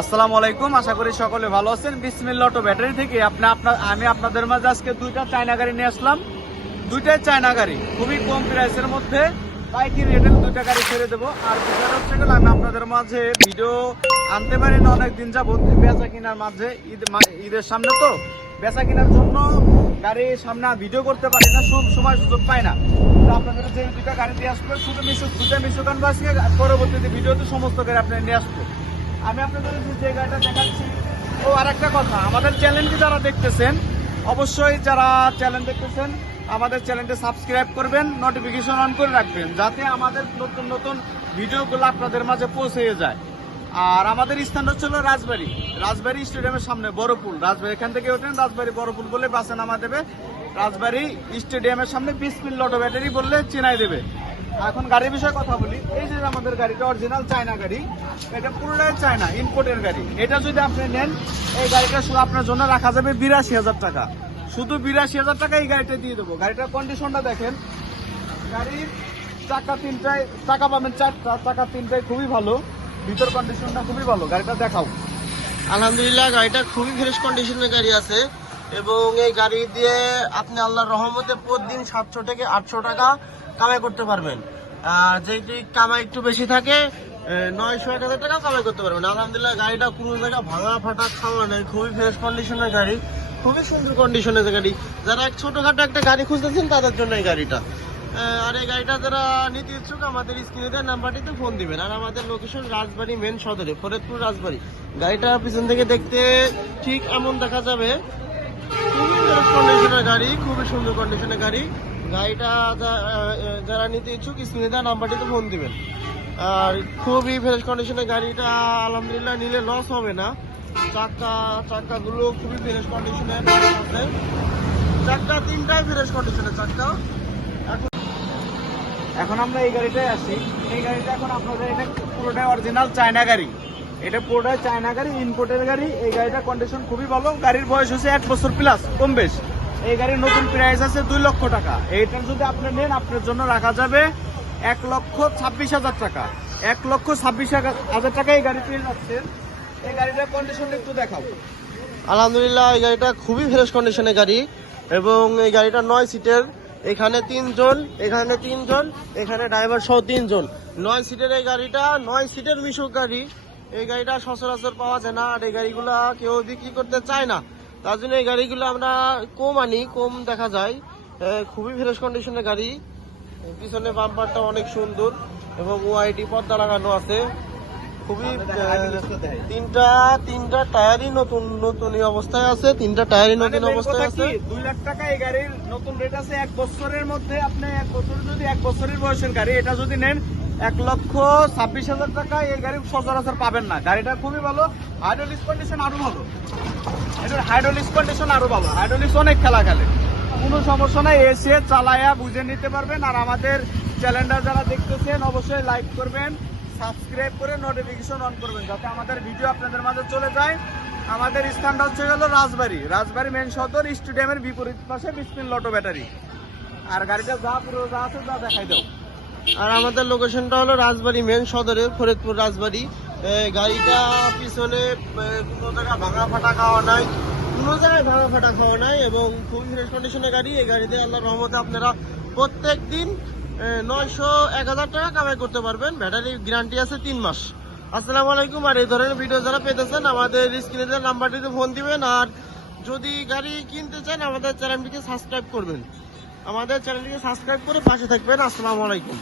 আসসালামু আলাইকুম, আশা করি সকলে ভালো আছেন। বিসমিল্লা অটো ব্যাটারি থেকে আপনি আপনার আমি আপনাদের মাঝে আজকে দুইটা চায়না গাড়ি নিয়ে আসলাম। দুইটাই চায়না গাড়ি, খুবই কম প্রাইসের মধ্যে। পাইকারি রেটে দুইটা গাড়ি ছেড়ে দেবো। আর বিষয়টা হচ্ছে গেলে, আমি আপনাদের মাঝে ভিডিও আনতে পারি না, অনেক দিন যাবত বেচা কেনার মাঝে। ঈদ ঈদের সামনে তো বেচা কেনার জন্য গাড়ি সামনে ভিডিও করতে পারি না সব সময় সুযোগ পাই না। আপনাদের যে দুইটা গাড়ি দিয়ে আসবে, শুধু মিশু দুটা মিশু গান বাসিয়ে পরবর্তীতে ভিডিওতে সমস্ত গাড়ি আপনার নিয়ে আসব। আমি আপনাদের যে জায়গাটা দেখাচ্ছি। ও আর একটা কথা, আমাদের চ্যানেলটি যারা দেখতেছেন, অবশ্যই যারা চ্যানেল দেখতেছেন, আমাদের চ্যানেলটি সাবস্ক্রাইব করবেন নোটিফিকেশন অন করে রাখবেন, যাতে আমাদের নতুন নতুন ভিডিওগুলো আপনাদের মাঝে পৌঁছে যায়। আর আমাদের স্থানটা হচ্ছে হলো রাজবাড়ি। রাজবাড়ি স্টেডিয়ামের সামনে, বড়পুল। রাজবাড়ি, এখান থেকে ওঠেন, রাজবাড়ি বড়পুল বলে বাসে নামা দেবে। রাজবাড়ি স্টেডিয়ামের সামনে বিশ মিনিট অটো ব্যাটারি বললে চেনাই দেবে। এখন গাড়ির বিষয়ে কথা বলি। এই যে আমাদের গাড়িটা অরিজিনাল চায়না গাড়ি, এটা পুরোটাই চায়না ইম্পোর্টের গাড়ি। এটা যদি আপনি নেন, এই গাড়িটা শুধু আপনার জন্য রাখা যাবে বিরাশি হাজার টাকা। শুধু বিরাশি হাজার টাকা এই গাড়িটা দিয়ে দেবো। গাড়িটার কন্ডিশনটা দেখেন। গাড়ির চাকা তিনটায় চাকা পাবেন চারটা, চাকা তিনটায় খুবই ভালো। ভিতর কন্ডিশনটা খুবই ভালো। গাড়িটা দেখাও। আলহামদুলিল্লাহ, গাড়িটা খুবই ফ্রেশ কন্ডিশনের গাড়ি আছে। এবং এই গাড়ি দিয়ে আপনি আল্লাহর রহমতে প্রতিদিন সাতশো থেকে আটশো টাকা কামাই করতে পারবেন। আর যেটি কামাই একটু বেশি থাকে নয়শো, এক হাজার টাকা কামাই করতে পারবেন। আলহামদুলিল্লাহ, গাড়িটা কোনো জায়গা ভাঙা ফাটা খাওয়া নেই, খুবই ফ্রেশ কন্ডিশনের গাড়ি, খুবই সুন্দর কন্ডিশনের গাড়ি। যারা এক ছোটখাটো একটা গাড়ি খুঁজতেছেন, তাদের জন্য এই গাড়িটা। আর এই গাড়িটা যারা নিতে ইচ্ছুক, আমাদের স্ক্রিনে নাম্বারটিতে ফোন দিবেন। আর আমাদের লোকেশন রাজবাড়ি মেন সদরে, ফরিদপুর রাজবাড়ি। গাড়িটা পিছন থেকে দেখতে ঠিক এমন দেখা যাবে। খুবই ফ্রেশ কন্ডিশনের গাড়ি, খুবই সুন্দর কন্ডিশনের গাড়ি। গাড়িটা যারা নিতে ইচ্ছুক স্ক্রিনে দেওয়া নাম্বারটিতে ফোন দিবেন। আর খুবই ফ্রেশ কন্ডিশনের গাড়িটা আলহামদুলিল্লাহ নিলে লস হবে না। চাক্কা চাক্কাগুলো খুবই ফ্রেশ কন্ডিশনে আছে। চাক্কা তিনটাই ফ্রেশ কন্ডিশনের চাক্কা এখন আমরা এই গাড়িটায় আসি এই গাড়িটা এখন আপনাদের এটা পুরোটাই অরিজিনাল চায়না গাড়ি। এটা পুরোটাই চায়না গাড়ি ইম্পোর্টের গাড়ি। এই গাড়িটার কন্ডিশন খুবই ভালো। গাড়ির বয়স হচ্ছে এক বছর প্লাস কম বেশ। এই গাড়ির নতুন প্রাইস আছে দুই লক্ষ টাকা। এইটা যদি আপনি নেন, আপনার জন্য রাখা যাবে এক লক্ষ ছাব্বিশ হাজার টাকা। এক লক্ষ ছাব্বিশ হাজার টাকা এই গাড়ি পেয়ে যাচ্ছেন এই গাড়িটার কন্ডিশন একটু দেখাবো। আলহামদুলিল্লাহ, এই গাড়িটা খুবই ফ্রেশ কন্ডিশনের গাড়ি এবং এই গাড়িটা নয় সিটের এখানে তিনজন এখানে তিনজন, এখানে ড্রাইভার সহ তিনজন। নয় সিটের এই গাড়িটা, নয় সিটের মিশুক গাড়ি। এই গাড়িটা সচরাচর পাওয়া যায় না, আর এই গাড়িগুলা কেউ বিক্রি করতে চায় না। তার জন্য এই গাড়িগুলো আমরা কম আনি কম দেখা যায়। খুবই ফ্রেশ কন্ডিশনের গাড়ি। পিছনে বাম্পারটা অনেক সুন্দর এবং ওআইটি পর্দা লাগানো আছে। খুবই তিনটা তিনটা টায়ারই নতুন নতুনই অবস্থায় আছে তিনটা টায়ারই নতুন মানে অবস্থায় আছে। দুই লাখ টাকা এই গাড়ির নতুন রেট আছে এক বছরের মধ্যে আপনি এক বছর যদি এক বছরের বয়সের গাড়ি এটা যদি নেন এক লক্ষ ছাব্বিশ হাজার টাকা এই গাড়ি সচরাচর পাবেন না। গাড়িটা খুবই ভালো হাইড্রোলিক্স কন্ডিশন আরও ভালো। এটার হাইড্রোলিক্স কন্ডিশন আরও ভালো। হাইড্রোলিক্স অনেক খেলা খেলে। কোনো সমস্যা নাই, এসে চালায়া বুঝে নিতে পারবেন। আর আমাদের চ্যানেলটা যারা দেখতেছেন, অবশ্যই লাইক করবেন সাবস্ক্রাইব করে নোটিফিকেশন অন করবেন, যাতে আমাদের ভিডিও আপনাদের মাঝে চলে যায়। আমাদের স্থানটা হচ্ছে গেল রাজবাড়ি। রাজবাড়ি মেন সদর স্টেডিয়ামের বিপরীত পাশে বিসমিল লটো ব্যাটারি আর গাড়িটা যা পুরো যা আছে তা দেখাই দাও। আর আমাদের লোকেশনটা হলো রাজবাড়ি মেন সদরে ফরিদপুর রাজবাড়ি। গাড়িটা পিছনে কোনো জায়গায় ভাঙা ফাটা খাওয়া নাই। কোনো জায়গায় ভাঙা ফাটা খাওয়া নাই এবং খুবই ফ্রেশ কন্ডিশনের গাড়ি। এই গাড়িতে আল্লাহ রহমতে আপনারা প্রত্যেক দিন নয়শো এক হাজার টাকা কামাই করতে পারবেন। ব্যাটারি গ্যারান্টি আছে তিন মাস। আসসালামু আলাইকুম। আর এই ধরনের ভিডিও যারা পেতেছেন, আমাদের স্ক্রিনে নাম্বারটিতে ফোন দিবেন। আর যদি গাড়ি কিনতে চান, আমাদের চ্যানেলটিকে সাবস্ক্রাইব করবেন। আমাদের চ্যানেলটিকে সাবস্ক্রাইব করে পাশে থাকবেন। আসসালামু আলাইকুম।